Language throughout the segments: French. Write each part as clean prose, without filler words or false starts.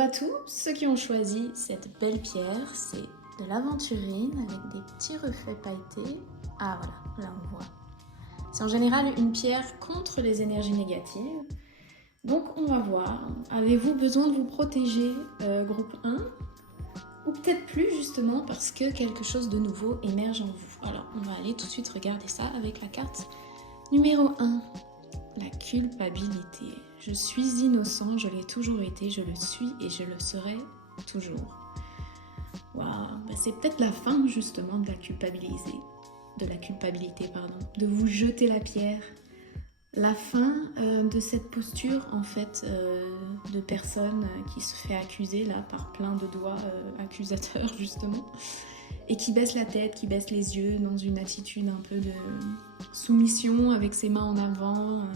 à tous ceux qui ont choisi cette belle pierre, c'est de l'aventurine avec des petits reflets pailletés. Ah voilà, là on voit. C'est en général une pierre contre les énergies négatives. Donc on va voir, avez-vous besoin de vous protéger, groupe 1 ou peut-être plus justement parce que quelque chose de nouveau émerge en vous. Alors on va aller tout de suite regarder ça avec la carte numéro 1, la culpabilité. Je suis innocent, je l'ai toujours été, je le suis et je le serai toujours. Waouh, c'est peut-être la fin justement de la culpabilité, de vous jeter la pierre. La fin de cette posture en fait de personne qui se fait accuser là par plein de doigts accusateurs justement et qui baisse la tête, qui baisse les yeux dans une attitude un peu de soumission avec ses mains en avant,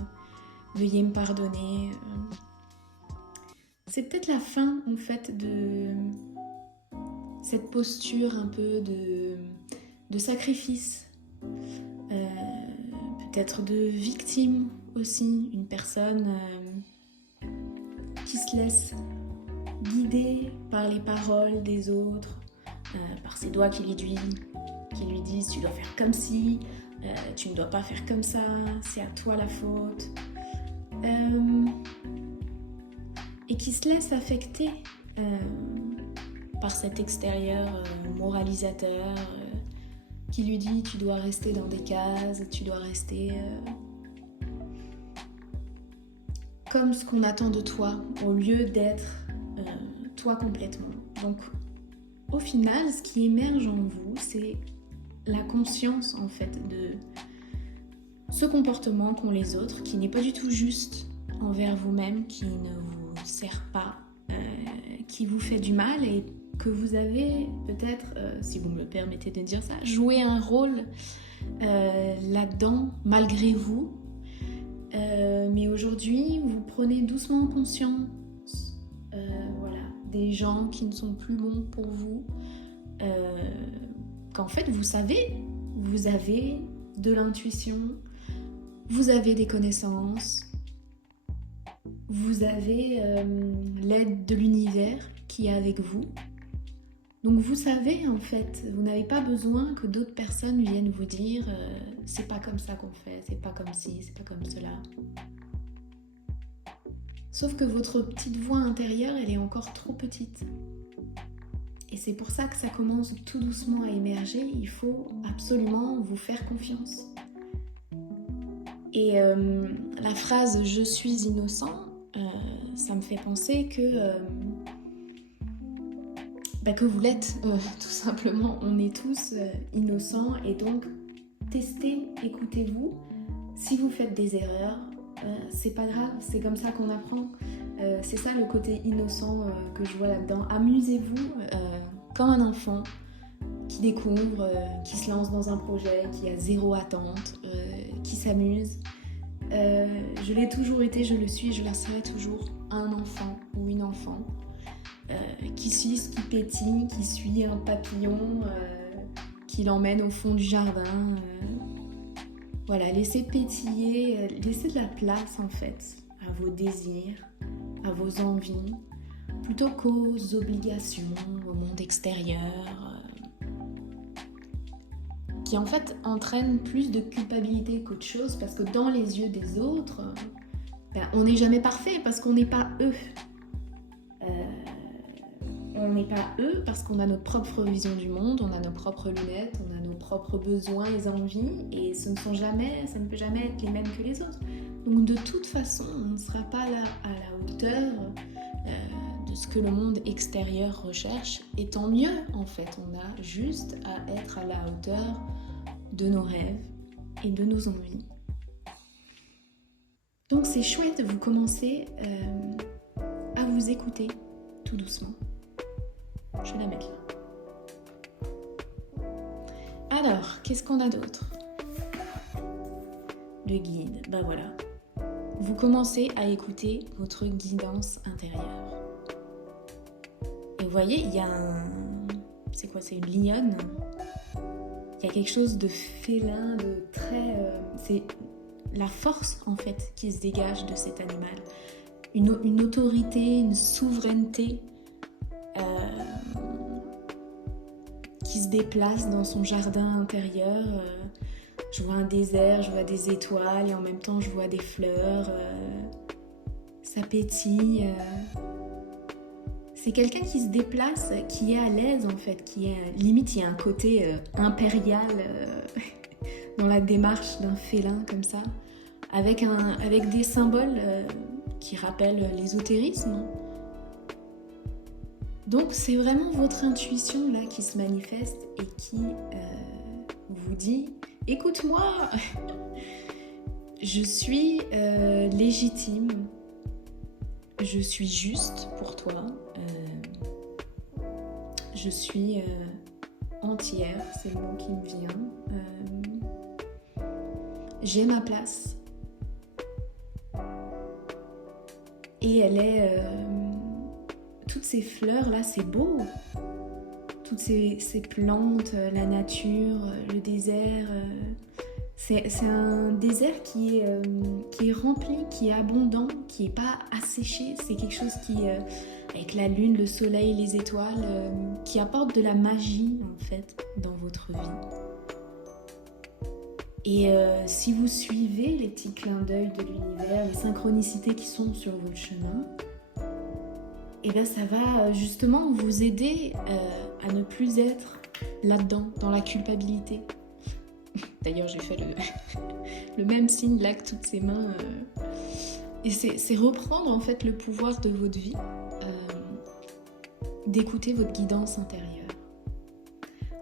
veuillez me pardonner. C'est peut-être la fin en fait de cette posture un peu de sacrifice. Peut-être de victime aussi, une personne qui se laisse guider par les paroles des autres, par ses doigts qui lui disent tu dois faire comme ci, tu ne dois pas faire comme ça, c'est à toi la faute. Et qui se laisse affecter par cet extérieur moralisateur qui lui dit tu dois rester dans des cases, tu dois rester comme ce qu'on attend de toi au lieu d'être toi complètement. Donc au final, ce qui émerge en vous, c'est la conscience en fait de ce comportement qu'ont les autres, qui n'est pas du tout juste envers vous-même, qui ne vous sert pas, qui vous fait du mal et que vous avez peut-être, si vous me le permettez de dire ça, joué un rôle là-dedans malgré vous. Mais aujourd'hui, vous prenez doucement conscience voilà, des gens qui ne sont plus bons pour vous, qu'en fait vous savez, vous avez de l'intuition, vous avez des connaissances, vous avez l'aide de l'univers qui est avec vous. Donc vous savez en fait, vous n'avez pas besoin que d'autres personnes viennent vous dire c'est pas comme ça qu'on fait, c'est pas comme ci, c'est pas comme cela. Sauf que votre petite voix intérieure, elle est encore trop petite. Et c'est pour ça que ça commence tout doucement à émerger, il faut absolument vous faire confiance. Et la phrase « je suis innocent », ça me fait penser que vous l'êtes, tout simplement. On est tous innocents et donc testez, écoutez-vous. Si vous faites des erreurs, c'est pas grave, c'est comme ça qu'on apprend. C'est ça le côté innocent que je vois là-dedans. Amusez-vous comme un enfant qui découvre, qui se lance dans un projet, qui a zéro attente, qui s'amuse. Je l'ai toujours été, je le suis, je la serai toujours, un enfant ou une enfant. Qui pétille, qui suit un papillon, qui l'emmène au fond du jardin. Voilà, laissez pétiller, laissez de la place en fait à vos désirs, à vos envies, plutôt qu'aux obligations, au monde extérieur, qui en fait entraînent plus de culpabilité qu'autre chose, parce que dans les yeux des autres, on n'est jamais parfait parce qu'on n'est pas eux. On n'est pas eux parce qu'on a notre propre vision du monde, on a nos propres lunettes, on a nos propres besoins et envies, et ça ne peut jamais être les mêmes que les autres. Donc de toute façon, on ne sera pas là à la hauteur de ce que le monde extérieur recherche, et tant mieux en fait, on a juste à être à la hauteur de nos rêves et de nos envies. Donc c'est chouette, vous commencez à vous écouter tout doucement. Je vais la mettre là. Alors, qu'est-ce qu'on a d'autre ? Le guide, voilà. Vous commencez à écouter votre guidance intérieure. Et vous voyez, il y a c'est quoi ? C'est une lionne. Il y a quelque chose de félin, de très... c'est la force, en fait, qui se dégage de cet animal. Une autorité, une souveraineté qui se déplace dans son jardin intérieur. Je vois un désert, je vois des étoiles et en même temps je vois des fleurs. Ça pétille. C'est quelqu'un qui se déplace, qui est à l'aise en fait, qui est limite il y a un côté impérial dans la démarche d'un félin comme ça, avec des symboles qui rappellent l'ésotérisme. Donc c'est vraiment votre intuition là qui se manifeste et qui vous dit « Écoute-moi, je suis légitime, je suis juste pour toi, je suis entière, c'est le mot qui me vient, j'ai ma place. » Et elle est... toutes ces fleurs là, c'est beau. Toutes ces plantes, la nature, le désert. C'est un désert qui est rempli, qui est abondant, qui n'est pas asséché. C'est quelque chose qui, avec la lune, le soleil, les étoiles, qui apporte de la magie en fait dans votre vie. Et si vous suivez les petits clins d'œil de l'univers, les synchronicités qui sont sur votre chemin, et bien ça va justement vous aider à ne plus être là-dedans, dans la culpabilité. D'ailleurs, j'ai fait le même signe là que toutes ces mains. Et c'est reprendre en fait le pouvoir de votre vie, d'écouter votre guidance intérieure.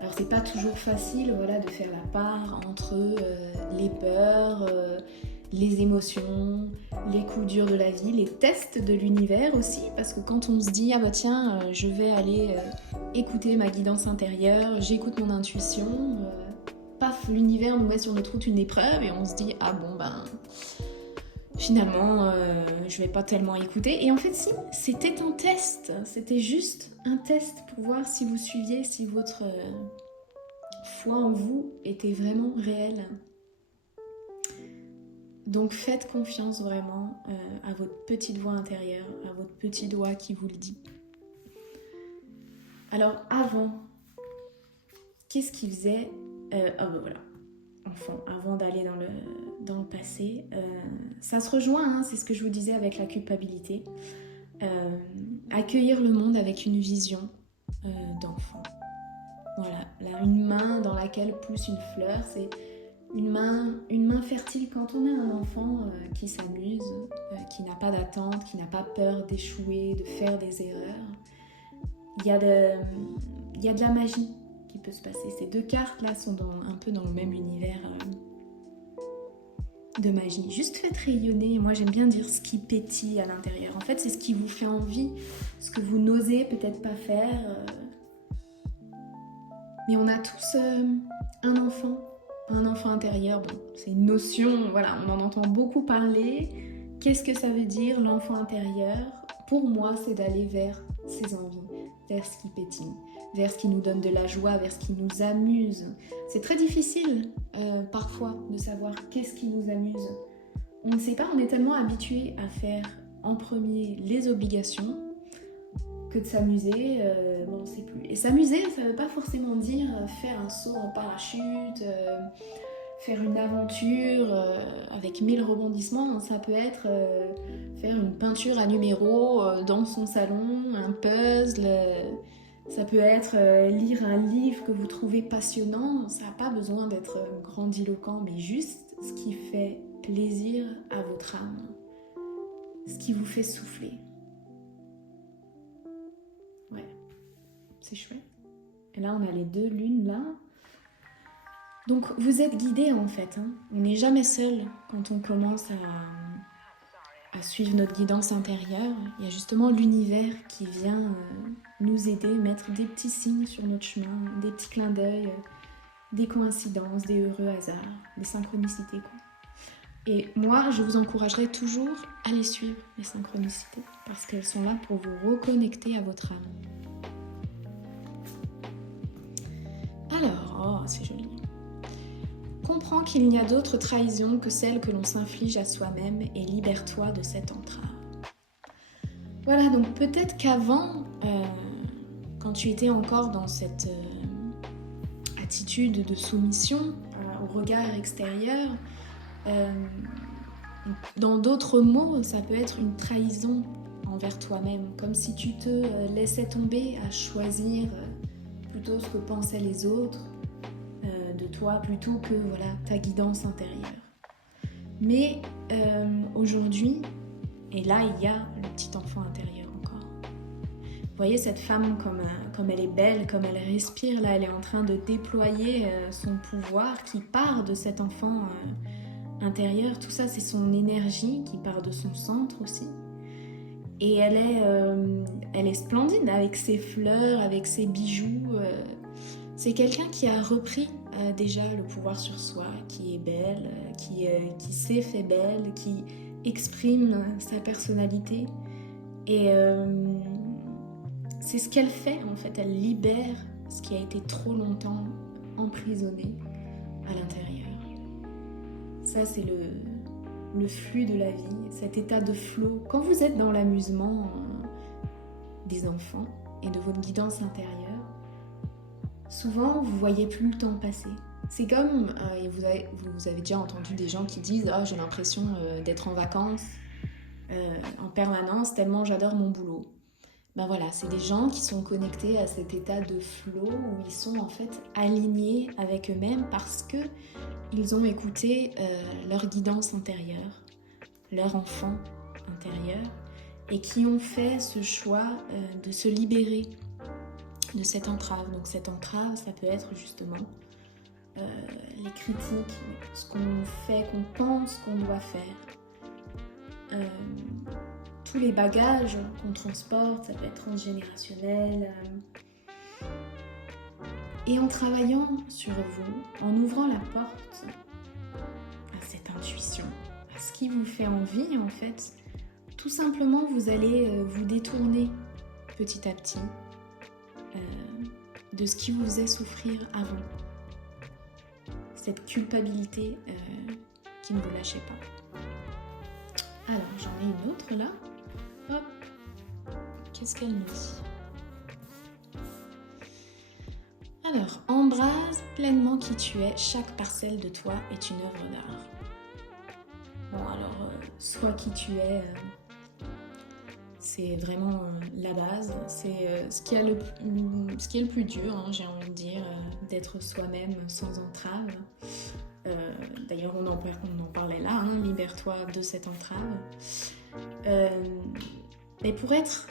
Alors c'est pas toujours facile, voilà, de faire la part entre les peurs, les émotions, les coups durs de la vie, les tests de l'univers aussi, parce que quand on se dit « Ah bah tiens, je vais aller écouter ma guidance intérieure, j'écoute mon intuition », paf, l'univers nous met sur notre route une épreuve et on se dit « Ah bon ben, finalement, je vais pas tellement écouter ». Et en fait si, c'était un test, c'était juste un test pour voir si vous suiviez, si votre foi en vous était vraiment réelle. Donc faites confiance vraiment à votre petite voix intérieure, à votre petit doigt qui vous le dit. Alors avant, qu'est-ce qu'il faisait voilà, enfant, avant d'aller dans le passé, ça se rejoint, hein, c'est ce que je vous disais avec la culpabilité. Accueillir le monde avec une vision d'enfant. Voilà, là, une main dans laquelle pousse une fleur, c'est une main fertile quand on a un enfant qui s'amuse, qui n'a pas d'attente, qui n'a pas peur d'échouer, de faire des erreurs. Il y a de la magie qui peut se passer. Ces deux cartes là sont un peu dans le même univers de magie. Juste faites rayonner, moi j'aime bien dire ce qui pétille à l'intérieur. En fait c'est ce qui vous fait envie, ce que vous n'osez peut-être pas faire. Mais on a tous un enfant intérieur, bon, c'est une notion, voilà, on en entend beaucoup parler. Qu'est-ce que ça veut dire, l'enfant intérieur? Pour moi, c'est d'aller vers ses envies, vers ce qui pétille, vers ce qui nous donne de la joie, vers ce qui nous amuse. C'est très difficile, parfois, de savoir qu'est-ce qui nous amuse. On ne sait pas, on est tellement habitué à faire en premier les obligations que de s'amuser, bon, on ne sait plus. Et s'amuser, ça ne veut pas forcément dire faire un saut en parachute, faire une aventure avec 1000 rebondissements. Ça peut être faire une peinture à numéros dans son salon, un puzzle. Ça peut être lire un livre que vous trouvez passionnant. Ça n'a pas besoin d'être grandiloquent, mais juste ce qui fait plaisir à votre âme, ce qui vous fait souffler. Ouais, c'est chouette. Et là, on a les deux lunes là. Donc, vous êtes guidés en fait. Hein. On n'est jamais seul quand on commence à suivre notre guidance intérieure. Il y a justement l'univers qui vient nous aider, mettre des petits signes sur notre chemin, des petits clins d'œil, des coïncidences, des heureux hasards, des synchronicités, quoi. Et moi, je vous encouragerai toujours à les suivre, les synchronicités, parce qu'elles sont là pour vous reconnecter à votre âme. Alors, oh, c'est joli. Comprends qu'il n'y a d'autre trahison que celle que l'on s'inflige à soi-même et libère-toi de cette entrave. Voilà, donc peut-être qu'avant, quand tu étais encore dans cette attitude de soumission au regard extérieur. Dans d'autres mots, ça peut être une trahison envers toi-même, comme si tu te laissais tomber à choisir plutôt ce que pensaient les autres de toi, plutôt que ta guidance intérieure. Mais aujourd'hui, et là il y a le petit enfant intérieur encore. Vous voyez cette femme comme elle est belle, comme elle respire, là elle est en train de déployer son pouvoir qui part de cet enfant intérieur. Tout ça c'est son énergie qui part de son centre aussi. Et elle est splendide avec ses fleurs, avec ses bijoux. C'est quelqu'un qui a repris déjà le pouvoir sur soi, qui est belle, qui s'est fait belle, qui exprime sa personnalité. Et c'est ce qu'elle fait en fait, elle libère ce qui a été trop longtemps emprisonné à l'intérieur. Ça c'est le flux de la vie, cet état de flow. Quand vous êtes dans l'amusement des enfants et de votre guidance intérieure, souvent vous voyez plus le temps passer. C'est comme, vous avez déjà entendu des gens qui disent « j'ai l'impression d'être en vacances en permanence tellement j'adore mon boulot ». Ben voilà, c'est des gens qui sont connectés à cet état de flow où ils sont en fait alignés avec eux-mêmes parce que ils ont écouté leur guidance intérieure, leur enfant intérieur, et qui ont fait ce choix de se libérer de cette entrave. Donc cette entrave, ça peut être justement les critiques, ce qu'on fait, qu'on pense qu'on doit faire. Tous les bagages qu'on transporte, ça peut être transgénérationnel. Et en travaillant sur vous, en ouvrant la porte à cette intuition, à ce qui vous fait envie en fait, tout simplement vous allez vous détourner petit à petit de ce qui vous faisait souffrir avant. Cette culpabilité qui ne vous lâchait pas. Alors j'en ai une autre là. Hop. Qu'est-ce qu'elle nous dit ? Alors, embrase pleinement qui tu es, chaque parcelle de toi est une œuvre d'art. Bon alors, sois qui tu es, c'est vraiment la base, c'est ce qui est le plus dur, hein, j'ai envie de dire, d'être soi-même sans entrave. D'ailleurs, on en parlait là, hein, libère-toi de cette entrave. Mais pour être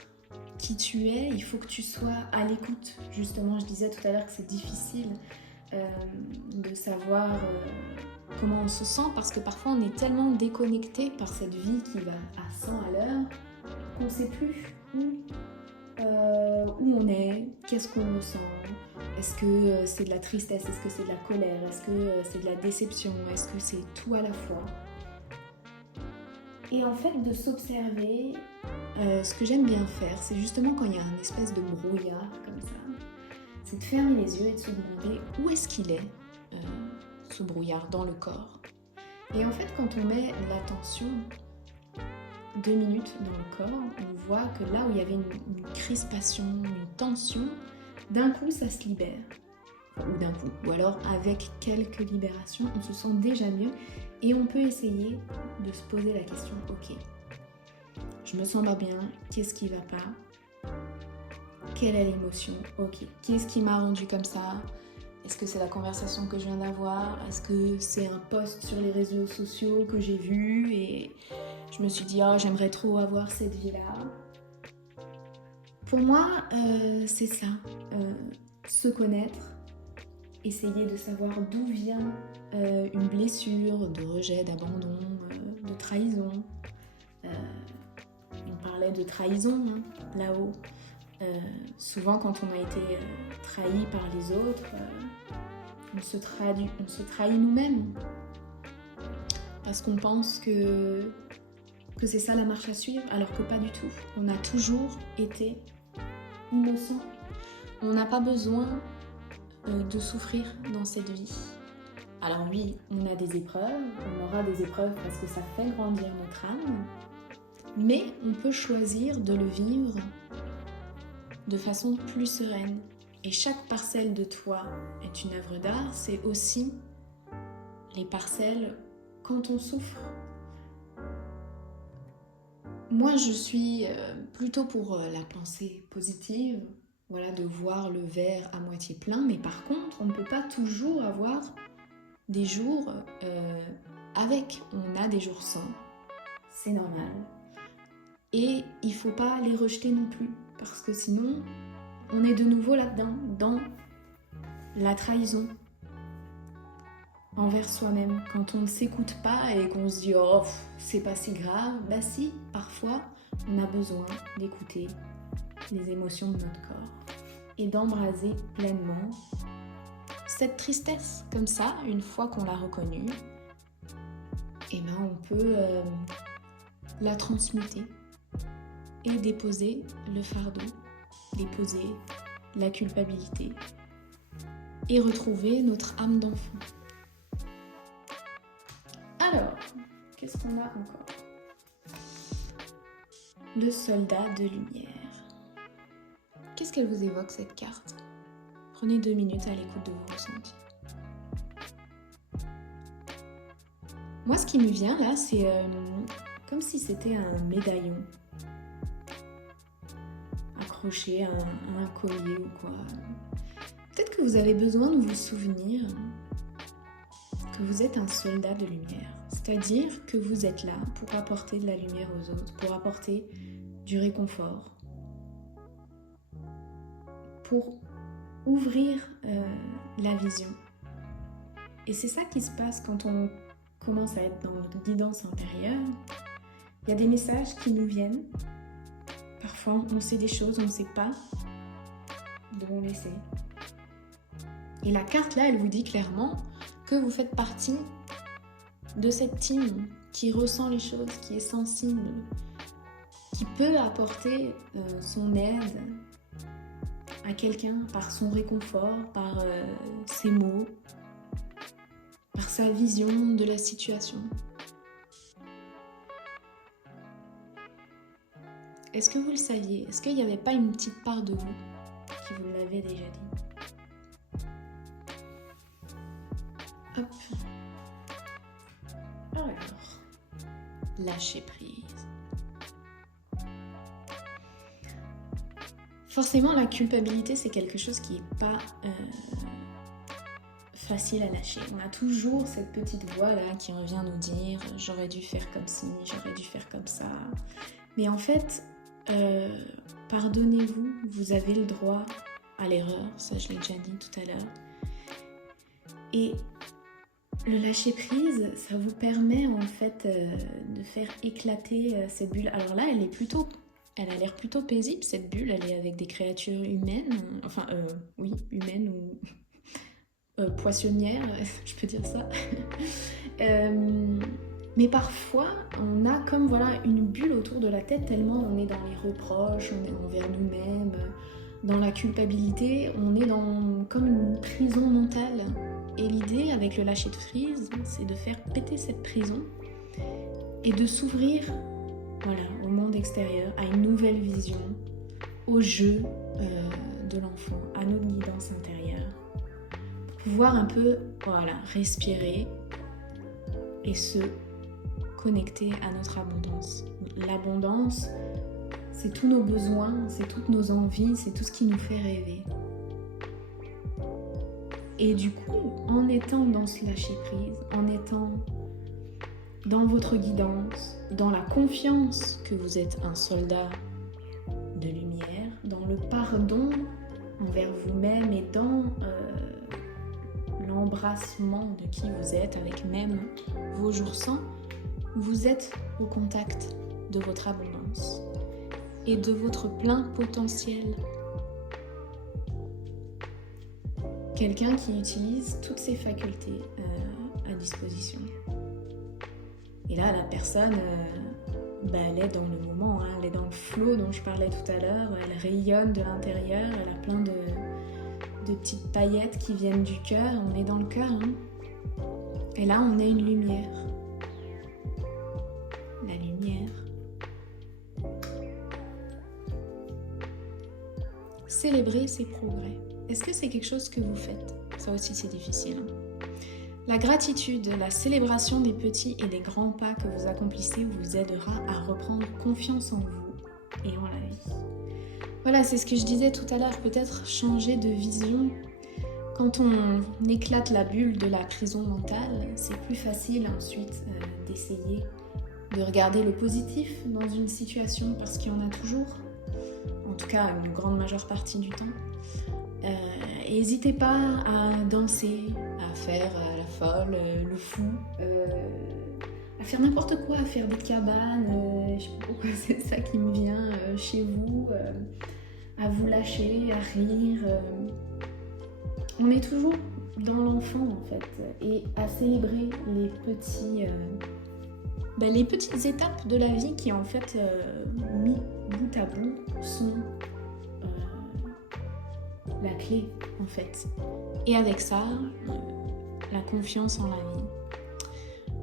qui tu es, il faut que tu sois à l'écoute. Justement, je disais tout à l'heure que c'est difficile de savoir comment on se sent parce que parfois on est tellement déconnecté par cette vie qui va à 100 à l'heure qu'on ne sait plus où on est, qu'est-ce qu'on ressent. Est-ce que c'est de la tristesse, est-ce que c'est de la colère, est-ce que c'est de la déception, est-ce que c'est tout à la fois. Et en fait, de s'observer, ce que j'aime bien faire, c'est justement quand il y a un espèce de brouillard comme ça, c'est de fermer les yeux et de se demander où est-ce qu'il est, ce brouillard dans le corps. Et en fait, quand on met l'attention 2 minutes dans le corps, on voit que là où il y avait une crispation, une tension, d'un coup ça se libère. Ou d'un coup, ou alors avec quelques libérations, on se sent déjà mieux et on peut essayer de se poser la question, ok, je me sens pas bien, qu'est-ce qui va pas? Quelle est l'émotion? Ok, qu'est-ce qui m'a rendu comme ça? Est-ce que c'est la conversation que je viens d'avoir? Est-ce que c'est un post sur les réseaux sociaux que j'ai vu et je me suis dit, oh, j'aimerais trop avoir cette vie-là? Pour moi, c'est ça, se connaître, essayer de savoir d'où vient une blessure, de rejet, d'abandon, de trahison. On parlait de trahison là-haut. Souvent quand on a été trahi par les autres, on se trahit nous-mêmes. Parce qu'on pense que c'est ça la marche à suivre, alors que pas du tout. On a toujours été innocent. On n'a pas besoin de souffrir dans cette vie. Alors oui, on a des épreuves, on aura des épreuves parce que ça fait grandir notre âme, mais on peut choisir de le vivre de façon plus sereine. Et chaque parcelle de toi est une œuvre d'art, c'est aussi les parcelles quand on souffre. Moi, je suis plutôt pour la pensée positive, voilà, de voir le verre à moitié plein, mais par contre, on ne peut pas toujours avoir des jours avec. On a des jours sans, c'est normal. Et il ne faut pas les rejeter non plus, parce que sinon, on est de nouveau là-dedans, dans la trahison envers soi-même. Quand on ne s'écoute pas et qu'on se dit « Oh, c'est pas si grave », bah si, parfois, on a besoin d'écouter les émotions de notre corps et d'embraser pleinement cette tristesse. Comme ça, une fois qu'on l'a reconnue, eh ben, on peut la transmuter et déposer le fardeau, déposer la culpabilité et retrouver notre âme d'enfant. Alors, qu'est-ce qu'on a encore? Le soldat de lumière. Qu'est-ce qu'elle vous évoque, cette carte? Prenez 2 minutes à l'écoute de vos ressentis. Moi, ce qui me vient là, c'est comme si c'était un médaillon accroché à un collier ou quoi. Peut-être que vous avez besoin de vous souvenir que vous êtes un soldat de lumière. C'est-à-dire que vous êtes là pour apporter de la lumière aux autres, pour apporter du réconfort, pour ouvrir la vision. Et c'est ça qui se passe quand on commence à être dans notre guidance intérieure. Il y a des messages qui nous viennent. Parfois, on sait des choses, on ne sait pas. Devons laisser. Et la carte là, elle vous dit clairement que vous faites partie de cette team qui ressent les choses, qui est sensible, qui peut apporter son aide à quelqu'un par son réconfort, par ses mots, par sa vision de la situation. Est-ce que vous le saviez? Est-ce qu'il n'y avait pas une petite part de vous qui vous l'avait déjà dit? Hop. Alors, lâcher prise. Forcément, la culpabilité, c'est quelque chose qui n'est pas facile à lâcher. On a toujours cette petite voix là qui revient nous dire « j'aurais dû faire comme ci, j'aurais dû faire comme ça ». Mais en fait, pardonnez-vous, vous avez le droit à l'erreur, ça je l'ai déjà dit tout à l'heure. Et le lâcher prise, ça vous permet en fait de faire éclater cette bulle. Alors là, elle a l'air plutôt paisible, cette bulle. Elle est avec des créatures humaines, enfin, oui, humaines ou poissonnières, je peux dire ça. Mais parfois, on a comme voilà une bulle autour de la tête, tellement on est dans les reproches, on est envers nous-mêmes, dans la culpabilité, on est dans comme une prison mentale. Et l'idée avec le lâcher de prise, c'est de faire péter cette prison et de s'ouvrir voilà, au monde extérieur, à une nouvelle vision, au jeu de l'enfant, à notre guidance intérieure. Pour pouvoir un peu voilà, respirer et se connecter à notre abondance. L'abondance, c'est tous nos besoins, c'est toutes nos envies, c'est tout ce qui nous fait rêver. Et du coup, en étant dans ce lâcher-prise, en étant dans votre guidance, dans la confiance que vous êtes un soldat de lumière, dans le pardon envers vous-même et dans l'embrassement de qui vous êtes avec même vos jours sans, vous êtes au contact de votre abondance et de votre plein potentiel. Quelqu'un qui utilise toutes ses facultés à disposition. Et là, la personne, elle est dans le moment, elle est dans le flow dont je parlais tout à l'heure, elle rayonne de l'intérieur, elle a plein de petites paillettes qui viennent du cœur, on est dans le cœur. Et là, on est une lumière. La lumière. Célébrer ses progrès. est-ce que c'est quelque chose que vous faites? Ça aussi c'est difficile. La gratitude, la célébration des petits et des grands pas que vous accomplissez vous aidera à reprendre confiance en vous et en la vie. Voilà, c'est ce que je disais tout à l'heure, peut-être changer de vision. Quand on éclate la bulle de la prison mentale, c'est plus facile ensuite d'essayer de regarder le positif dans une situation, parce qu'il y en a toujours, en tout cas une grande majeure partie du temps. Et n'hésitez pas à danser, à faire la folle, le fou, à faire n'importe quoi, à faire des cabanes, je sais pas pourquoi c'est ça qui me vient chez vous, à vous lâcher, à rire. On est toujours dans l'enfant en fait, et à célébrer les petites étapes de la vie qui en fait, mis bout à bout, sont la clé en fait. Et avec ça, la confiance en la vie.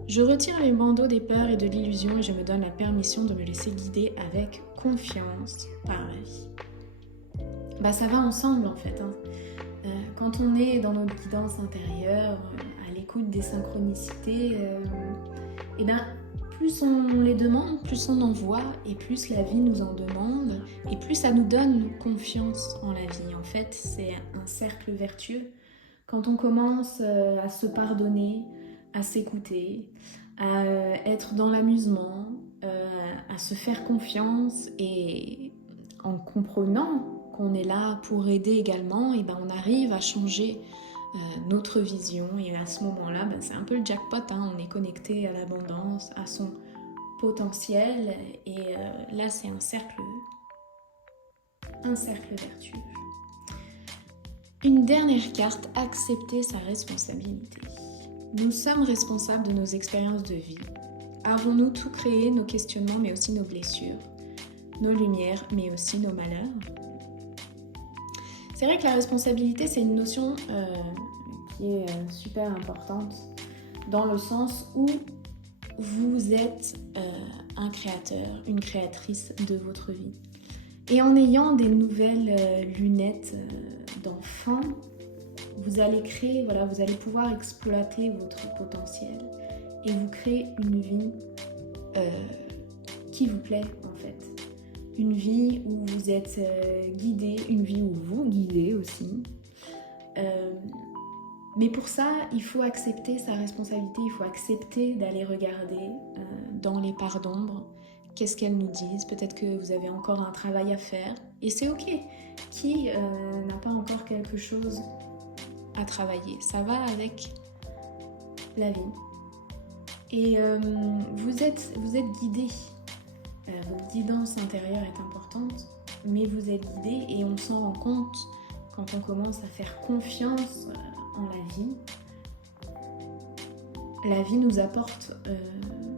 Je retire les bandeaux des peurs et de l'illusion et je me donne la permission de me laisser guider avec confiance par la vie. Ça va ensemble en fait. Quand on est dans notre guidance intérieure, à l'écoute des synchronicités, plus on les demande, plus on en voit, et plus la vie nous en demande, et plus ça nous donne confiance en la vie. En fait, c'est un cercle vertueux. Quand on commence à se pardonner, à s'écouter, à être dans l'amusement, à se faire confiance, et en comprenant qu'on est là pour aider également, et on arrive à changer notre vision, et à ce moment-là, c'est un peu le jackpot, on est connecté à l'abondance, à son potentiel, et là c'est un cercle vertueux. Une dernière carte, accepter sa responsabilité. Nous sommes responsables de nos expériences de vie. Avons-nous tout créé, nos questionnements, mais aussi nos blessures, nos lumières, mais aussi nos malheurs? C'est vrai que la responsabilité, c'est une notion qui est super importante, dans le sens où vous êtes un créateur, une créatrice de votre vie. Et en ayant des nouvelles lunettes d'enfant, vous allez vous allez pouvoir exploiter votre potentiel et vous créer une vie qui vous plaît en fait. Une vie où vous êtes guidé, une vie où vous guidez aussi. Mais pour ça, il faut accepter sa responsabilité, il faut accepter d'aller regarder dans les parts d'ombre, qu'est-ce qu'elles nous disent. Peut-être que vous avez encore un travail à faire, et c'est ok. Qui n'a pas encore quelque chose à travailler? Ça va avec la vie. Et vous êtes guidé. Votre guidance intérieure est importante, mais vous êtes guidé, et on s'en rend compte quand on commence à faire confiance en la vie. La vie nous apporte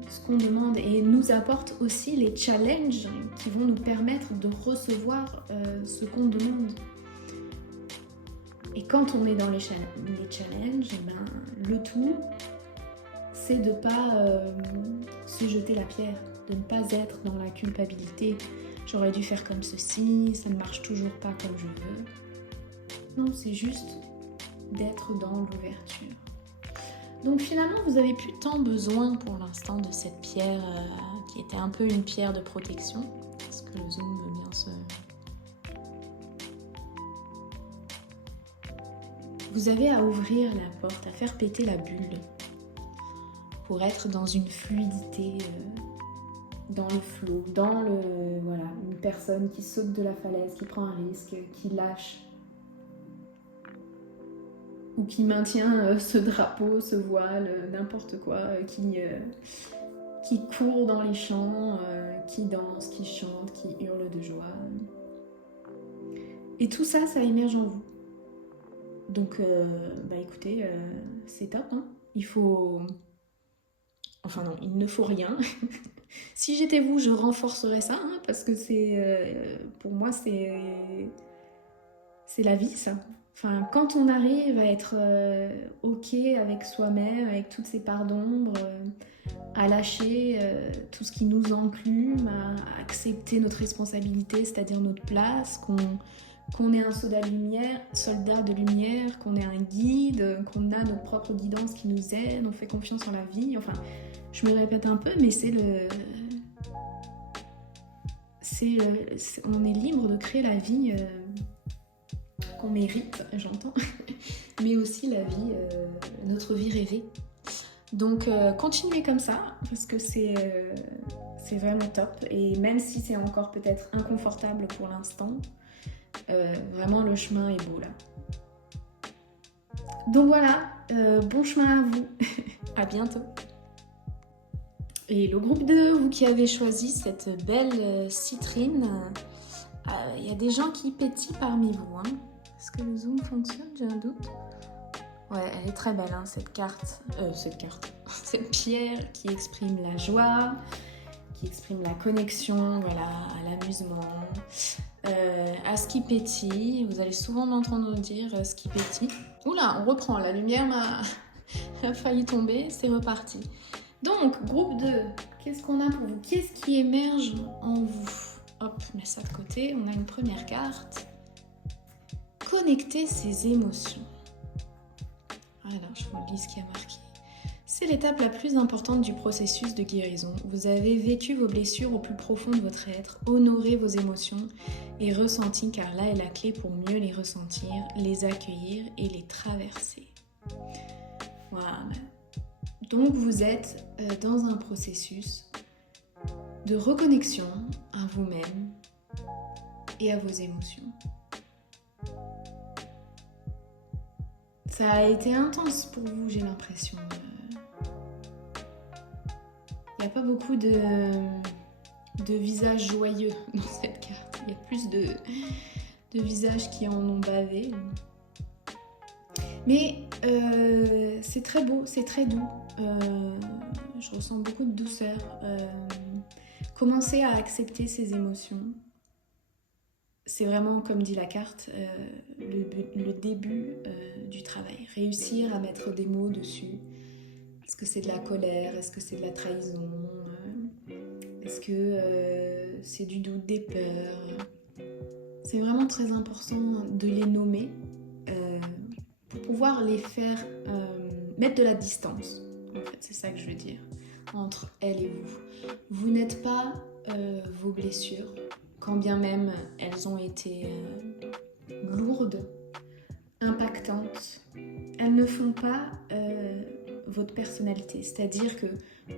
ce qu'on demande, et nous apporte aussi les challenges qui vont nous permettre de recevoir ce qu'on demande. Et quand on est dans les challenges, le tout, c'est de ne pas se jeter la pierre, de ne pas être dans la culpabilité. J'aurais dû faire comme ceci, ça ne marche toujours pas comme je veux. Non, c'est juste d'être dans l'ouverture. Donc finalement, vous n'avez plus tant besoin pour l'instant de cette pierre qui était un peu une pierre de protection. Est-ce que le zoom veut bien se... Vous avez à ouvrir la porte, à faire péter la bulle pour être dans une fluidité, dans le flow, une personne qui saute de la falaise, qui prend un risque, qui lâche, ou qui maintient ce drapeau, ce voile, n'importe quoi, qui court dans les champs, qui danse, qui chante, qui hurle de joie. Et tout ça, ça émerge en vous. Donc, écoutez, c'est top, hein. Il ne faut rien. Si j'étais vous, je renforcerais ça, parce que pour moi, c'est la vie, ça. Enfin, quand on arrive à être ok avec soi-même, avec toutes ces parts d'ombre, à lâcher tout ce qui nous enclume, à accepter notre responsabilité, c'est-à-dire notre place, qu'on est un soldat de lumière, qu'on est un guide, qu'on a notre propre guidance qui nous aide, on fait confiance en la vie. Enfin, je me répète un peu, mais on est libre de créer la vie qu'on mérite, j'entends, mais aussi la vie, notre vie rêvée. Donc continuez comme ça, parce que c'est vraiment top. Et même si c'est encore peut-être inconfortable pour l'instant, vraiment le chemin est beau là. Donc voilà, bon chemin à vous. À bientôt. Et le groupe 2, vous qui avez choisi cette belle citrine, il y a des gens qui pétillent parmi vous. Hein. Est-ce que le zoom fonctionne? J'ai un doute. Ouais, elle est très belle, hein, cette pierre qui exprime la joie, qui exprime la connexion, voilà, à l'amusement, à ce qui pétille. Vous allez souvent m'entendre dire ce qui pétille. Oula, on reprend, la lumière a failli tomber, c'est reparti. Donc, groupe 2, qu'est-ce qu'on a pour vous? Qu'est-ce qui émerge en vous? Hop, mets ça de côté, on a une première carte. Connecter ses émotions. Alors, je vous lis ce qui a marqué. C'est l'étape la plus importante du processus de guérison. Vous avez vécu vos blessures au plus profond de votre être, honoré vos émotions et ressenti, car là est la clé pour mieux les ressentir, les accueillir et les traverser. Voilà. Donc vous êtes dans un processus de reconnexion à vous-même et à vos émotions. Ça a été intense pour vous, j'ai l'impression. Il n'y a pas beaucoup de visages joyeux dans cette carte. Il y a plus de visages qui en ont bavé. Mais c'est très beau, c'est très doux. Je ressens beaucoup de douceur. Commencez à accepter ces émotions. C'est vraiment, comme dit la carte, le début du travail. Réussir à mettre des mots dessus. Est-ce que c'est de la colère? Est-ce que c'est de la trahison? Est-ce que c'est du doute, des peurs? C'est vraiment très important de les nommer pour pouvoir les faire mettre de la distance. En fait, c'est ça que je veux dire, entre elle et vous. Vous n'êtes pas vos blessures, quand bien même elles ont été lourdes, impactantes. Elles ne font pas votre personnalité. C'est-à-dire que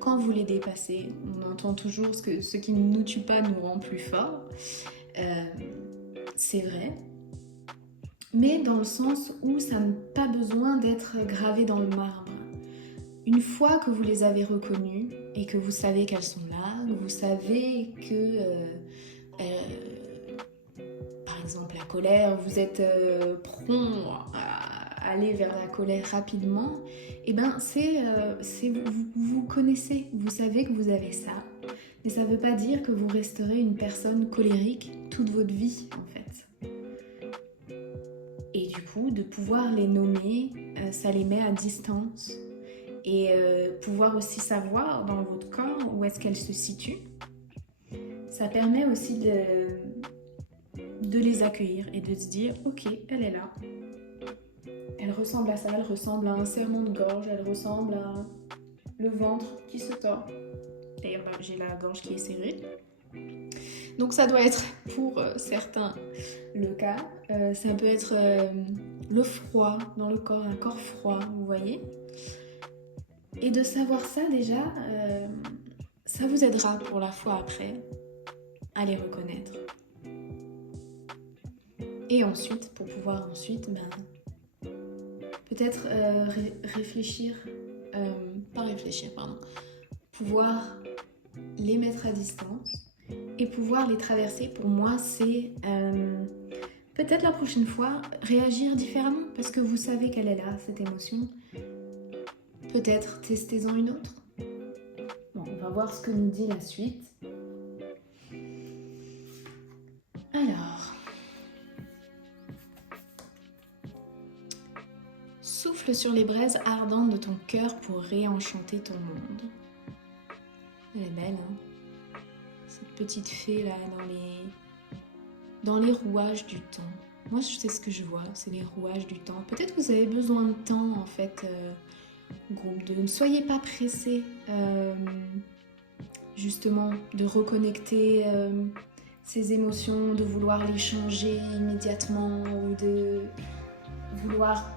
quand vous les dépassez, on entend toujours ce qui ne nous tue pas nous rend plus forts. C'est vrai. Mais dans le sens où ça n'a pas besoin d'être gravé dans le marbre. Une fois que vous les avez reconnues et que vous savez qu'elles sont là, vous savez que, par exemple, la colère, vous êtes prompt à aller vers la colère rapidement, et ben vous connaissez, vous savez que vous avez ça. Mais ça ne veut pas dire que vous resterez une personne colérique toute votre vie, en fait. Et du coup, de pouvoir les nommer, ça les met à distance. Et pouvoir aussi savoir dans votre corps où est-ce qu'elles se situent, ça permet aussi de les accueillir et de se dire « Ok, elle est là. Elle ressemble à ça, elle ressemble à un serrement de gorge, elle ressemble à le ventre qui se tord. » D'ailleurs, là, j'ai la gorge qui est serrée. Donc ça doit être pour certains le cas. Ça peut être le froid dans le corps, un corps froid, vous voyez. Et de savoir ça déjà, ça vous aidera pour la fois après à les reconnaître. Et ensuite, pour pouvoir ensuite, peut-être pouvoir les mettre à distance et pouvoir les traverser. Pour moi, c'est peut-être la prochaine fois réagir différemment parce que vous savez qu'elle est là, cette émotion. Peut-être testez-en une autre. Bon, on va voir ce que nous dit la suite. Alors, souffle sur les braises ardentes de ton cœur pour réenchanter ton monde. Elle est belle, hein? Cette petite fée là dans les rouages du temps. Moi, c'est ce que je vois, c'est les rouages du temps. Peut-être que vous avez besoin de temps, en fait, groupe 2. Ne soyez pas pressés, justement, de reconnecter ces émotions, de vouloir les changer immédiatement ou de vouloir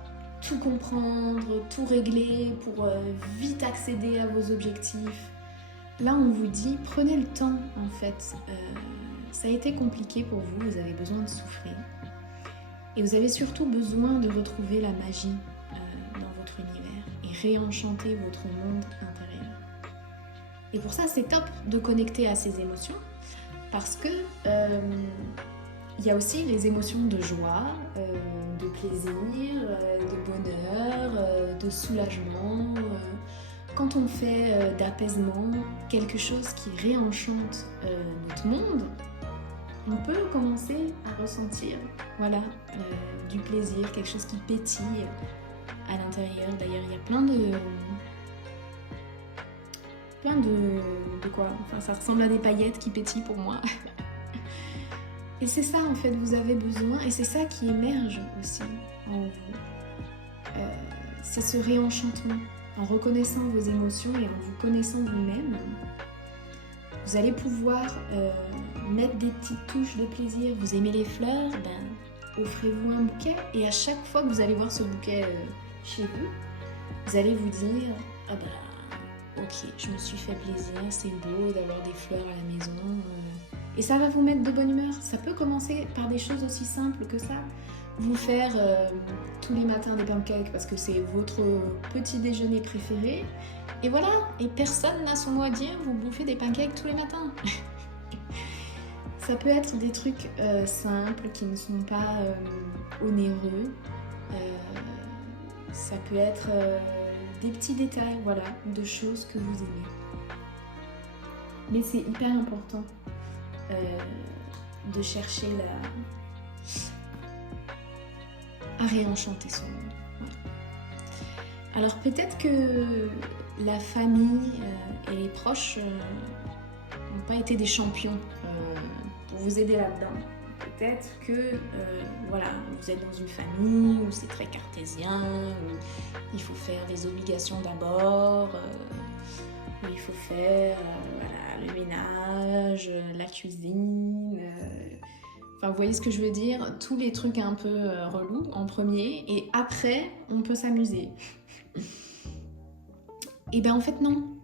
tout comprendre, tout régler pour vite accéder à vos objectifs. Là, on vous dit, prenez le temps, en fait. Ça a été compliqué pour vous, vous avez besoin de souffler. Et vous avez surtout besoin de retrouver la magie dans votre univers et réenchanter votre monde intérieur. Et pour ça, c'est top de connecter à ces émotions parce que il y a aussi les émotions de joie, de plaisir, de bonheur, de soulagement. Quand on fait d'apaisement quelque chose qui réenchante notre monde, on peut commencer à ressentir du plaisir, quelque chose qui pétille à l'intérieur. D'ailleurs, il y a plein de quoi, enfin ça ressemble à des paillettes qui pétillent pour moi. Et c'est ça en fait, vous avez besoin, et c'est ça qui émerge aussi en vous. C'est ce réenchantement, en reconnaissant vos émotions et en vous connaissant vous-même. Vous allez pouvoir mettre des petites touches de plaisir. Vous aimez les fleurs, offrez-vous un bouquet. Et à chaque fois que vous allez voir ce bouquet chez vous, vous allez vous dire « Ah ok, je me suis fait plaisir, c'est beau d'avoir des fleurs à la maison. » Et ça va vous mettre de bonne humeur. Ça peut commencer par des choses aussi simples que ça. Vous faire tous les matins des pancakes parce que c'est votre petit déjeuner préféré. Et voilà, et personne n'a son mot à dire, vous bouffez des pancakes tous les matins. Ça peut être des trucs simples qui ne sont pas onéreux. Ça peut être des petits détails, de choses que vous aimez. Mais c'est hyper important de chercher à réenchanter son monde. Voilà. Alors peut-être que la famille et les proches n'ont pas été des champions pour vous aider là-dedans. Peut-être que vous êtes dans une famille où c'est très cartésien, où il faut faire les obligations d'abord, où il faut faire le ménage, la cuisine. Vous voyez ce que je veux dire? Tous les trucs un peu relous en premier, et après, on peut s'amuser. Et en fait, non.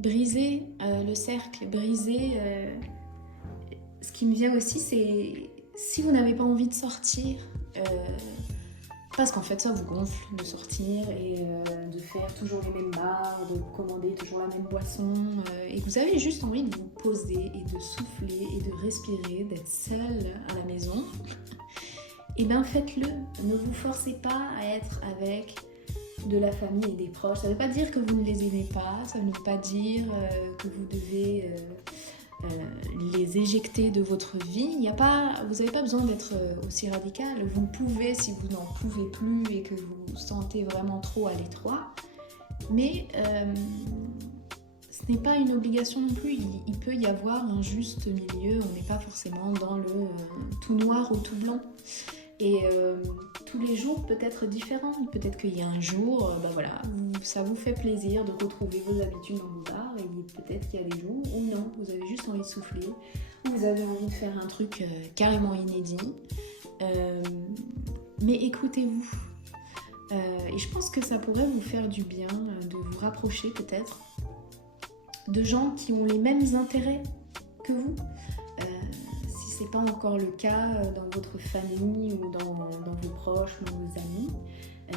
Briser le cercle, briser... Ce qui me vient aussi, c'est si vous n'avez pas envie de sortir, parce qu'en fait ça vous gonfle de sortir et de faire toujours les mêmes bars, de commander toujours la même boisson, et que vous avez juste envie de vous poser et de souffler et de respirer, d'être seul à la maison, et faites-le. Ne vous forcez pas à être avec de la famille et des proches. Ça ne veut pas dire que vous ne les aimez pas, ça ne veut pas dire que vous devez... les éjecter de votre vie. Vous n'avez pas besoin d'être aussi radical. Vous pouvez, si vous n'en pouvez plus et que vous vous sentez vraiment trop à l'étroit, mais ce n'est pas une obligation non plus. Il peut y avoir un juste milieu. On n'est pas forcément dans le tout noir ou tout blanc. Et tous les jours peut être différents. Peut-être qu'il y a un jour, ça vous fait plaisir de retrouver vos habitudes dans vos bars, et peut-être qu'il y a des jours où non, vous avez juste envie de souffler, ou vous avez envie de faire un truc carrément inédit. Mais écoutez-vous. Et je pense que ça pourrait vous faire du bien de vous rapprocher peut-être de gens qui ont les mêmes intérêts que vous. Si ce n'est pas encore le cas dans votre famille ou dans vos proches ou dans vos amis,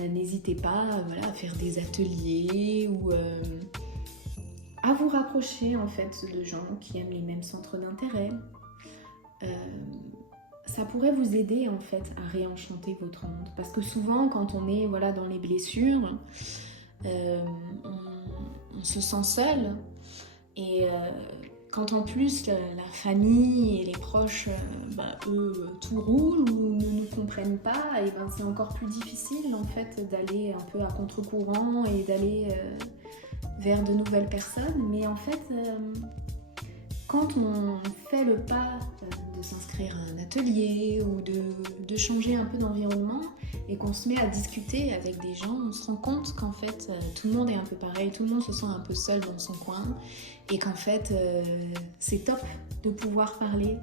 n'hésitez pas à faire des ateliers ou à vous rapprocher en fait de gens qui aiment les mêmes centres d'intérêt. Ça pourrait vous aider en fait à réenchanter votre monde, parce que souvent quand on est dans les blessures, on se sent seul, et quand en plus la famille et les proches, eux, tout roule ou ne nous comprennent pas, et c'est encore plus difficile en fait d'aller un peu à contre-courant et d'aller vers de nouvelles personnes. Mais en fait, quand on fait le pas de s'inscrire à un atelier ou de changer un peu d'environnement et qu'on se met à discuter avec des gens, on se rend compte qu'en fait tout le monde est un peu pareil, tout le monde se sent un peu seul dans son coin et qu'en fait c'est top de pouvoir parler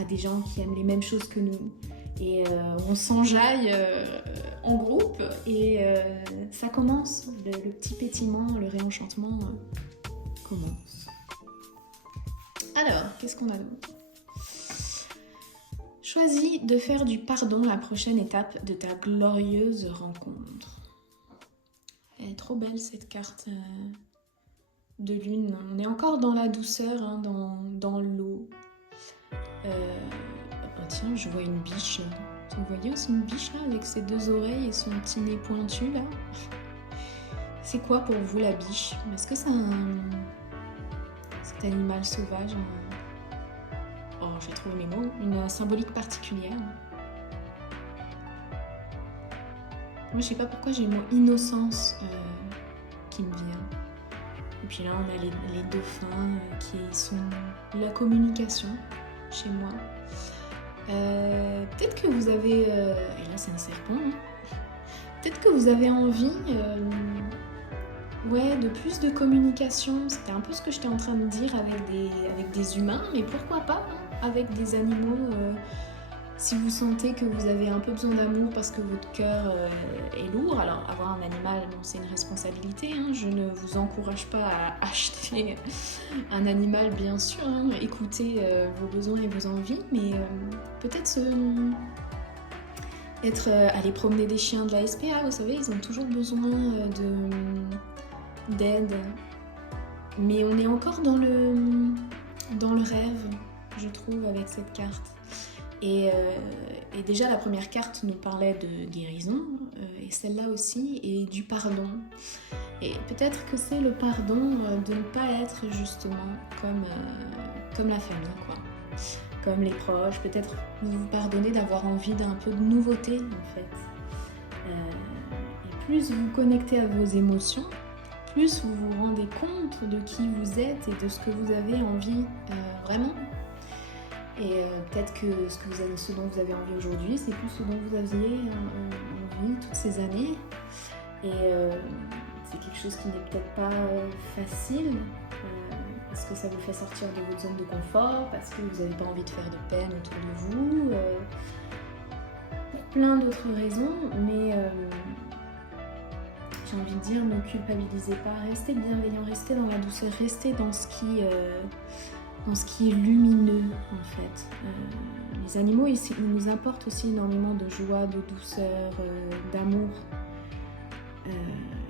à des gens qui aiment les mêmes choses que nous et on s'enjaille en groupe et ça commence, le petit pétillement, le réenchantement commence. Alors, qu'est-ce qu'on a d'autre ? Choisis de faire du pardon la prochaine étape de ta glorieuse rencontre. Elle est trop belle cette carte de lune. On est encore dans la douceur, hein, dans l'eau. Oh tiens, je vois une biche. Vous voyez aussi une biche là, avec ses deux oreilles et son petit nez pointu là. C'est quoi pour vous la biche ? Est-ce que c'est cet animal sauvage, oh j'ai trouvé mes mots, une symbolique particulière. Moi je sais pas pourquoi j'ai le mot innocence qui me vient. Et puis là on a les dauphins qui sont la communication chez moi. Peut-être que vous avez, et là c'est un serpent, hein. Peut-être que vous avez envie de plus de communication. C'était un peu ce que j'étais en train de dire avec des humains, mais pourquoi pas avec des animaux. Si vous sentez que vous avez un peu besoin d'amour parce que votre cœur est lourd, alors avoir un animal, bon, c'est une responsabilité, hein. Je ne vous encourage pas à acheter un animal, bien sûr, hein. Écoutez vos besoins et vos envies, mais peut-être aller promener des chiens de la SPA, vous savez, ils ont toujours besoin d'aide. Mais on est encore dans le rêve, je trouve, avec cette carte. Et déjà, la première carte nous parlait de guérison, et celle-là aussi, et du pardon. Et peut-être que c'est le pardon de ne pas être justement comme la famille, quoi. Comme les proches. Peut-être vous pardonnez d'avoir envie d'un peu de nouveauté, en fait. Et plus vous connectez à vos émotions, plus vous vous rendez compte de qui vous êtes et de ce que vous avez envie vraiment. Et peut-être que ce dont vous avez envie aujourd'hui, c'est plus ce dont vous aviez envie toutes ces années. Et c'est quelque chose qui n'est peut-être pas facile, parce que ça vous fait sortir de votre zone de confort, parce que vous n'avez pas envie de faire de peine autour de vous, pour plein d'autres raisons, mais j'ai envie de dire, ne culpabilisez pas, restez bienveillant, restez dans la douceur, restez dans ce qui est lumineux en fait. Les animaux, ils nous apportent aussi énormément de joie, de douceur, d'amour.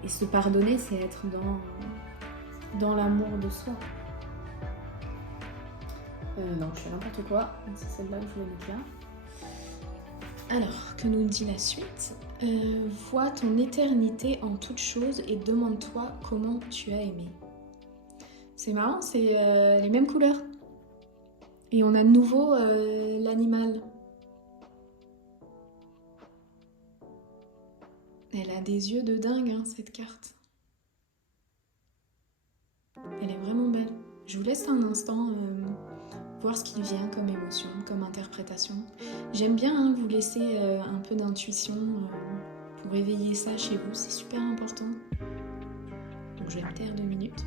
Et se pardonner, c'est être dans l'amour de soi. Non, je fais n'importe quoi. C'est celle-là que je voulais mettre là. Alors, que nous dit la suite ? Vois ton éternité en toutes choses et demande-toi comment tu as aimé. C'est marrant, c'est les mêmes couleurs. Et on a de nouveau l'animal. Elle a des yeux de dingue, hein, cette carte. Elle est vraiment belle. Je vous laisse un instant voir ce qui vient comme émotion, comme interprétation. J'aime bien vous laisser un peu d'intuition pour éveiller ça chez vous, c'est super important. Donc je vais me taire 2 minutes.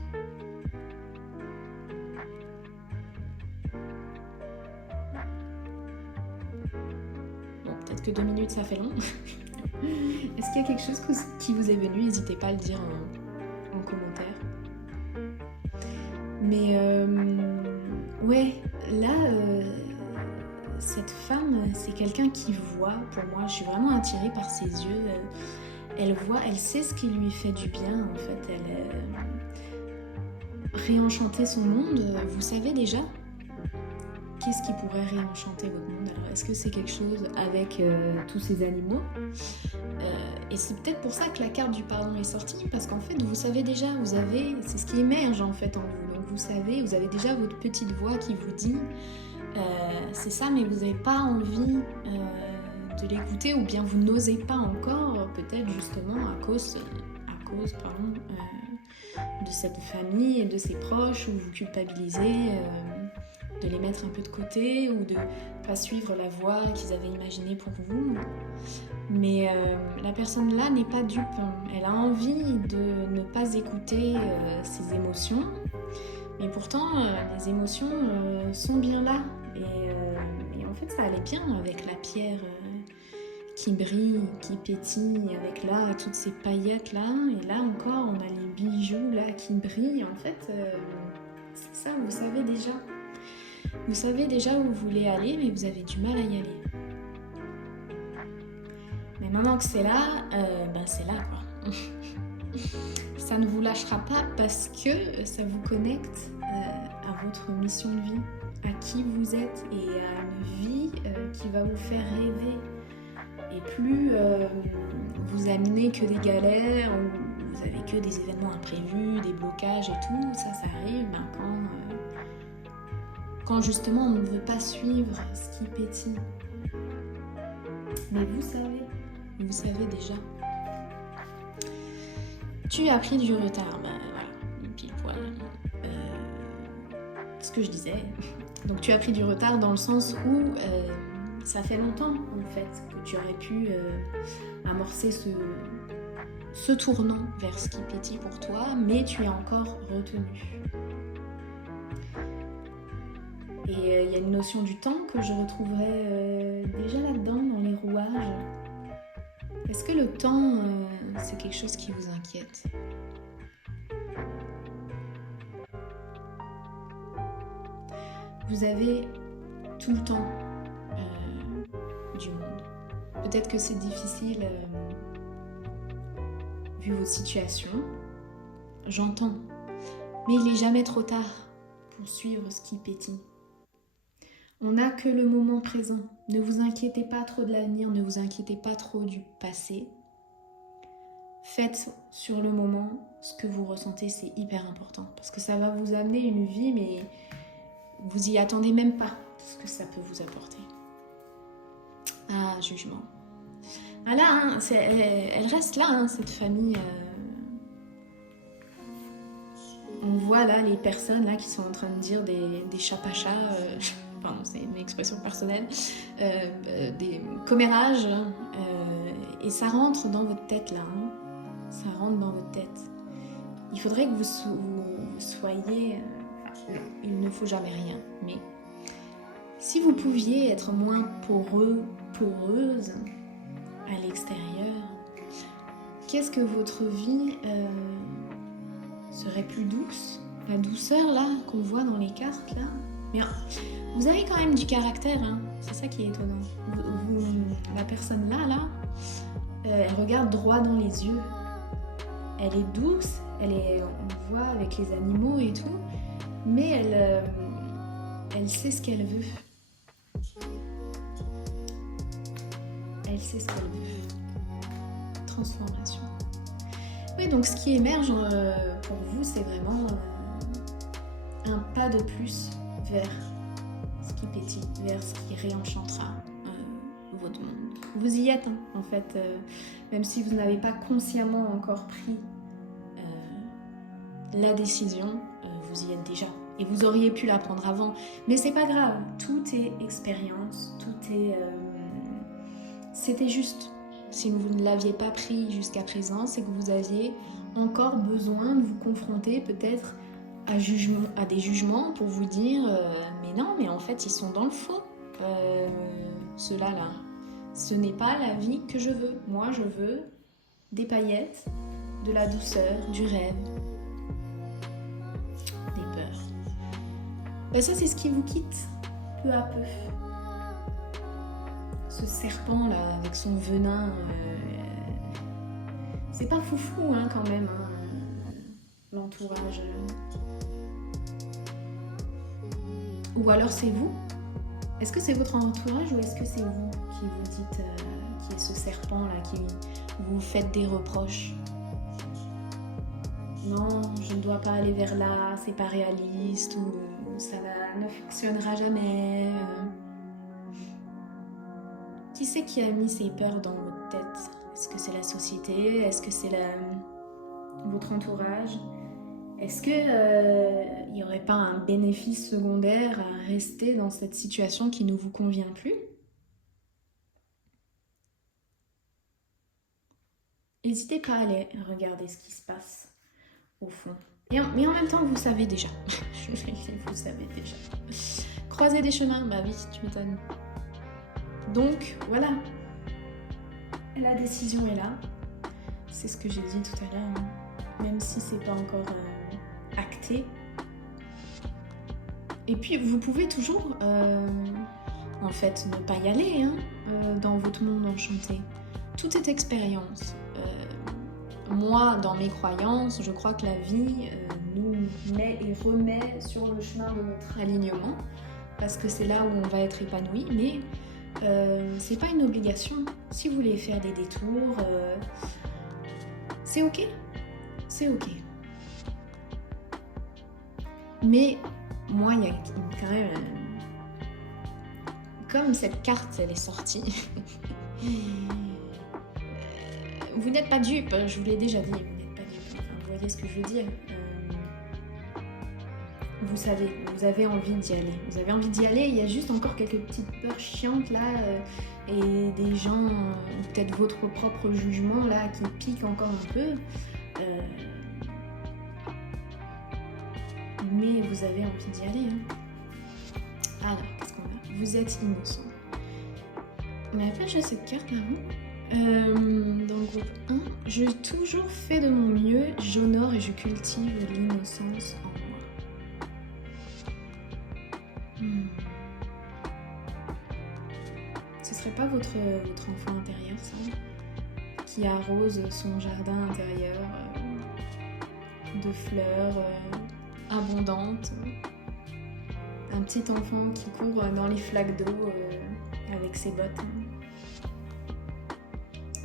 Bon, peut-être que 2 minutes ça fait long. Est-ce qu'il y a quelque chose qui vous est venu ? N'hésitez pas à le dire en commentaire. Mais ouais, là, cette femme, c'est quelqu'un qui voit. Pour moi, je suis vraiment attirée par ses yeux. Elle voit, elle sait ce qui lui fait du bien. En fait, elle réenchanter son monde. Vous savez déjà qu'est-ce qui pourrait réenchanter votre monde ? Alors, est-ce que c'est quelque chose avec tous ces animaux ? Et c'est peut-être pour ça que la carte du pardon est sortie, parce qu'en fait, vous savez déjà, c'est ce qui émerge en fait en vous. Donc vous savez, vous avez déjà votre petite voix qui vous dit c'est ça, mais vous n'avez pas envie de l'écouter, ou bien vous n'osez pas encore, peut-être justement à cause de cette famille et de ses proches, où vous culpabilisez. de les mettre un peu de côté ou de pas suivre la voie qu'ils avaient imaginée pour vous. Mais la personne là n'est pas dupe. Elle a envie de ne pas écouter ses émotions. Mais pourtant, les émotions sont bien là. Et en fait, ça allait bien avec la pierre qui brille, qui pétille, avec là toutes ces paillettes là. Et là encore, on a les bijoux là qui brillent. En fait, c'est ça, vous savez déjà. Vous savez déjà où vous voulez aller, mais vous avez du mal à y aller. Mais maintenant que c'est là, c'est là quoi. Ça ne vous lâchera pas parce que ça vous connecte à votre mission de vie, à qui vous êtes et à une vie qui va vous faire rêver. Et plus vous amenez que des galères, ou vous avez que des événements imprévus, des blocages et tout, ça arrive quand justement on ne veut pas suivre ce qui pétille. Mais vous savez déjà. Tu as pris du retard, voilà, pile poil. Ce que je disais. Donc tu as pris du retard dans le sens où ça fait longtemps en fait que tu aurais pu amorcer ce tournant vers ce qui pétille pour toi, mais tu es encore retenu. Et il y a une notion du temps que je retrouverais déjà là-dedans, dans les rouages. Est-ce que le temps, c'est quelque chose qui vous inquiète ? Vous avez tout le temps du monde. Peut-être que c'est difficile vu vos situations, j'entends. Mais il n'est jamais trop tard pour suivre ce qui pétille. On n'a que le moment présent. Ne vous inquiétez pas trop de l'avenir, ne vous inquiétez pas trop du passé. Faites sur le moment ce que vous ressentez, c'est hyper important. Parce que ça va vous amener une vie, mais vous y attendez même pas ce que ça peut vous apporter. Ah, jugement. Ah là, elle reste là, cette famille. On voit là les personnes là qui sont en train de dire des chapachas. Pardon, c'est une expression personnelle, des commérages, et ça rentre dans votre tête là, ça rentre dans votre tête. Il faudrait que vous soyez, il ne faut jamais rien, mais si vous pouviez être moins poreuse à l'extérieur, qu'est-ce que votre vie serait plus douce? La douceur là qu'on voit dans les cartes là. Bien. Vous avez quand même du caractère, hein. C'est ça qui est étonnant. La personne là, elle regarde droit dans les yeux. Elle est douce, on voit avec les animaux et tout, mais elle sait ce qu'elle veut. Elle sait ce qu'elle veut. Transformation. Oui, donc ce qui émerge pour vous, c'est vraiment un pas de plus vers ce qui pétille, vers ce qui réenchantera votre monde. Vous y êtes, hein, en fait, même si vous n'avez pas consciemment encore pris la décision, vous y êtes déjà. Et vous auriez pu la prendre avant, mais c'est pas grave, tout est expérience, tout est... C'était juste. Si vous ne l'aviez pas pris jusqu'à présent, c'est que vous aviez encore besoin de vous confronter peut-être à des jugements pour vous dire mais non, mais en fait ils sont dans le faux, ceux-là là. Ce n'est pas la vie que je veux. Moi je veux des paillettes, de la douceur, du rêve, des peurs. Ben ça c'est ce qui vous quitte peu à peu. Ce serpent là avec son venin, c'est pas foufou hein, quand même, hein, l'entourage. Ou alors c'est vous? Est-ce que c'est votre entourage ou est-ce que c'est vous qui vous dites qui est ce serpent là, qui vous faites des reproches? Non, je ne dois pas aller vers là, c'est pas réaliste, ou ça ne fonctionnera jamais. Qui c'est qui a mis ces peurs dans votre tête? Est-ce que c'est la société? Est-ce que c'est votre entourage? Est-ce que n'y aurait pas un bénéfice secondaire à rester dans cette situation qui ne vous convient plus? N'hésitez pas à aller regarder ce qui se passe au fond. Mais en même temps, vous savez déjà. Vous savez déjà. Croiser des chemins, bah oui, tu m'étonnes. Donc, voilà. La décision est là. C'est ce que j'ai dit tout à l'heure. Hein. Même si c'est pas encore acté. Et puis, vous pouvez toujours, en fait, ne pas y aller hein, dans votre monde enchanté. Tout est expérience. Moi, dans mes croyances, je crois que la vie nous met et remet sur le chemin de notre alignement, parce que c'est là où on va être épanoui, mais c'est pas une obligation. Si vous voulez faire des détours, c'est ok. C'est ok. Mais moi, il y a quand même... comme cette carte, elle est sortie... Vous n'êtes pas dupe, je vous l'ai déjà dit, vous n'êtes pas dupe. Enfin, vous voyez ce que je veux dire. Vous savez, vous avez envie d'y aller. Vous avez envie d'y aller, il y a juste encore quelques petites peurs chiantes là, et des gens, peut-être votre propre jugement là, qui pique encore un peu. Mais vous avez envie d'y aller. Hein. Alors, qu'est-ce qu'on a? Vous êtes innocent. On n'a pas déjà cette carte là, vous dans le groupe 1, j'ai toujours fait de mon mieux, j'honore et je cultive l'innocence en moi. Ce serait pas votre enfant intérieur, ça, qui arrose son jardin intérieur de fleurs abondantes, un petit enfant qui court dans les flaques d'eau avec ses bottes.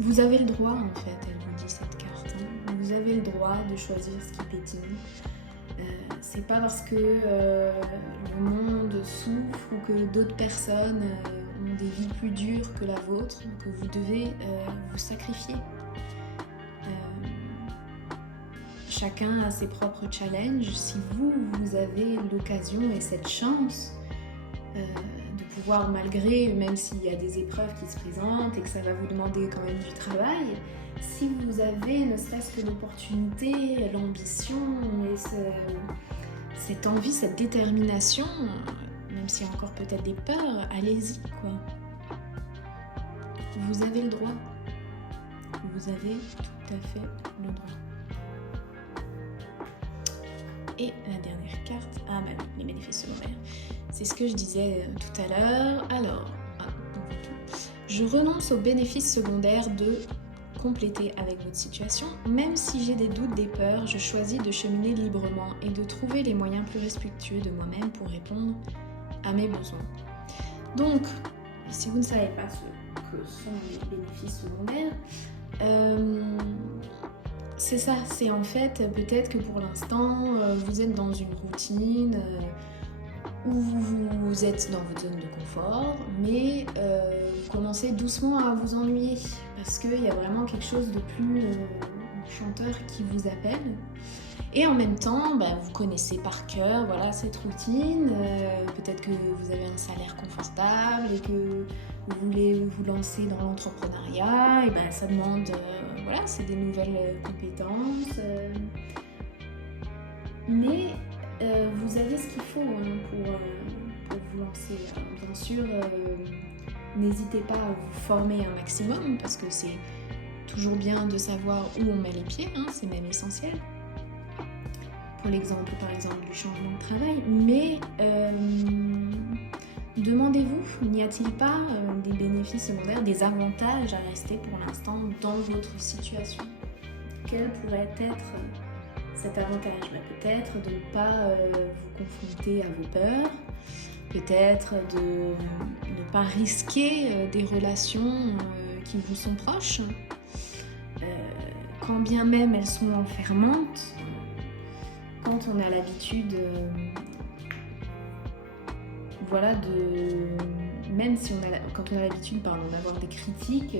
Vous avez le droit, en fait, elle vous dit cette carte. Hein. Vous avez le droit de choisir ce qui pétille. C'est pas parce que le monde souffre ou que d'autres personnes ont des vies plus dures que la vôtre que vous devez vous sacrifier. Chacun a ses propres challenges. Si vous avez l'occasion et cette chance de pouvoir, malgré, même s'il y a des épreuves qui se présentent et que ça va vous demander quand même du travail, si vous avez ne serait-ce que l'opportunité, l'ambition et cette envie, cette détermination, même s'il y a encore peut-être des peurs, allez-y quoi. Vous avez le droit. Vous avez tout à fait le droit. Et la dernière carte, bah oui, les bénéfices secondaires. C'est ce que je disais tout à l'heure. Alors, je renonce aux bénéfices secondaires de compléter avec votre situation. Même si j'ai des doutes, des peurs, je choisis de cheminer librement et de trouver les moyens plus respectueux de moi-même pour répondre à mes besoins. Donc, si vous ne savez pas ce que sont les bénéfices secondaires, c'est ça, c'est en fait peut-être que pour l'instant vous êtes dans une routine où vous êtes dans votre zone de confort, mais vous commencez doucement à vous ennuyer parce qu'il y a vraiment quelque chose de plus chanteur qui vous appelle. Et en même temps, vous connaissez par cœur voilà, cette routine, peut-être que vous avez un salaire confortable et que vous voulez vous lancer dans l'entrepreneuriat, et ça demande, voilà, c'est des nouvelles compétences. Mais vous avez ce qu'il faut pour vous lancer. Alors, bien sûr, n'hésitez pas à vous former un maximum parce que c'est toujours bien de savoir où on met les pieds, hein, c'est même essentiel. Pour l'exemple, par exemple, du changement de travail. Mais demandez-vous, n'y a-t-il pas des bénéfices secondaires, des avantages à rester pour l'instant dans votre situation? Quel pourrait être cet avantage? Peut-être de ne pas vous confronter à vos peurs, peut-être de ne pas risquer des relations qui vous sont proches, quand bien même elles sont enfermantes. Quand on a l'habitude, même si quand on a l'habitude, d'avoir des critiques,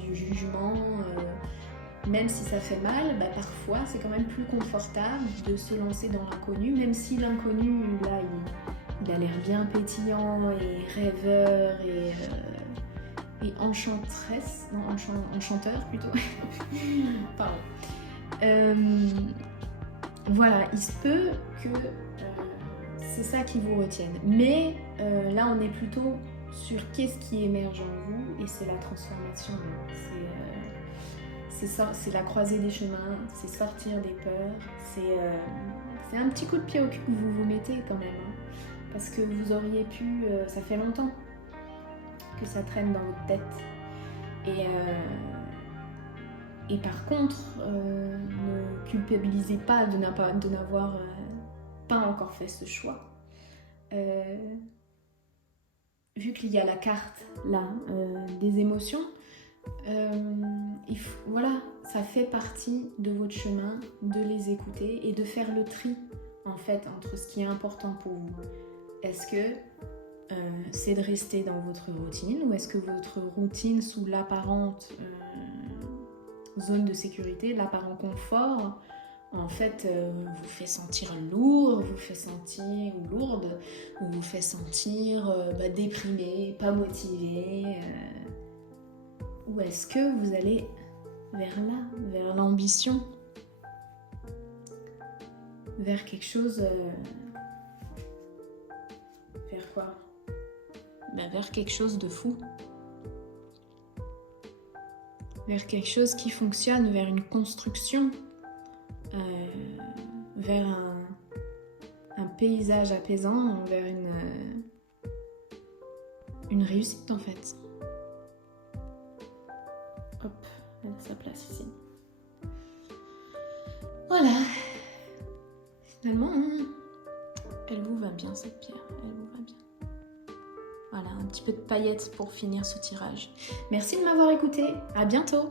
du jugement, même si ça fait mal, parfois c'est quand même plus confortable de se lancer dans l'inconnu, même si l'inconnu, là, il a l'air bien pétillant et rêveur et enchanteresse, non, enchanteur plutôt. Pardon. Voilà, il se peut que c'est ça qui vous retienne. Mais là, on est plutôt sur qu'est-ce qui émerge en vous, et c'est la transformation. C'est la croisée des chemins, c'est sortir des peurs, c'est un petit coup de pied au cul que vous vous mettez quand même. Parce que vous auriez pu, ça fait longtemps que ça traîne dans votre tête. Et par contre, ne culpabilisez pas de n'avoir pas encore fait ce choix. Vu qu'il y a la carte là des émotions, voilà, ça fait partie de votre chemin de les écouter et de faire le tri en fait entre ce qui est important pour vous. Est-ce que c'est de rester dans votre routine, ou est-ce que votre routine sous l'apparente zone de sécurité, l'apparent confort, en fait vous fait sentir lourd, vous fait sentir ou lourde, ou vous fait sentir déprimé, pas motivé, ou est-ce que vous allez vers là, vers l'ambition, vers quelque chose, vers quoi? Vers quelque chose de fou, vers quelque chose qui fonctionne, vers une construction, vers un paysage apaisant, vers une réussite en fait. Hop, elle a sa place ici. Voilà. Finalement, elle vous va bien cette pierre, elle vous va bien. Voilà, un petit peu de paillettes pour finir ce tirage. Merci de m'avoir écouté, à bientôt.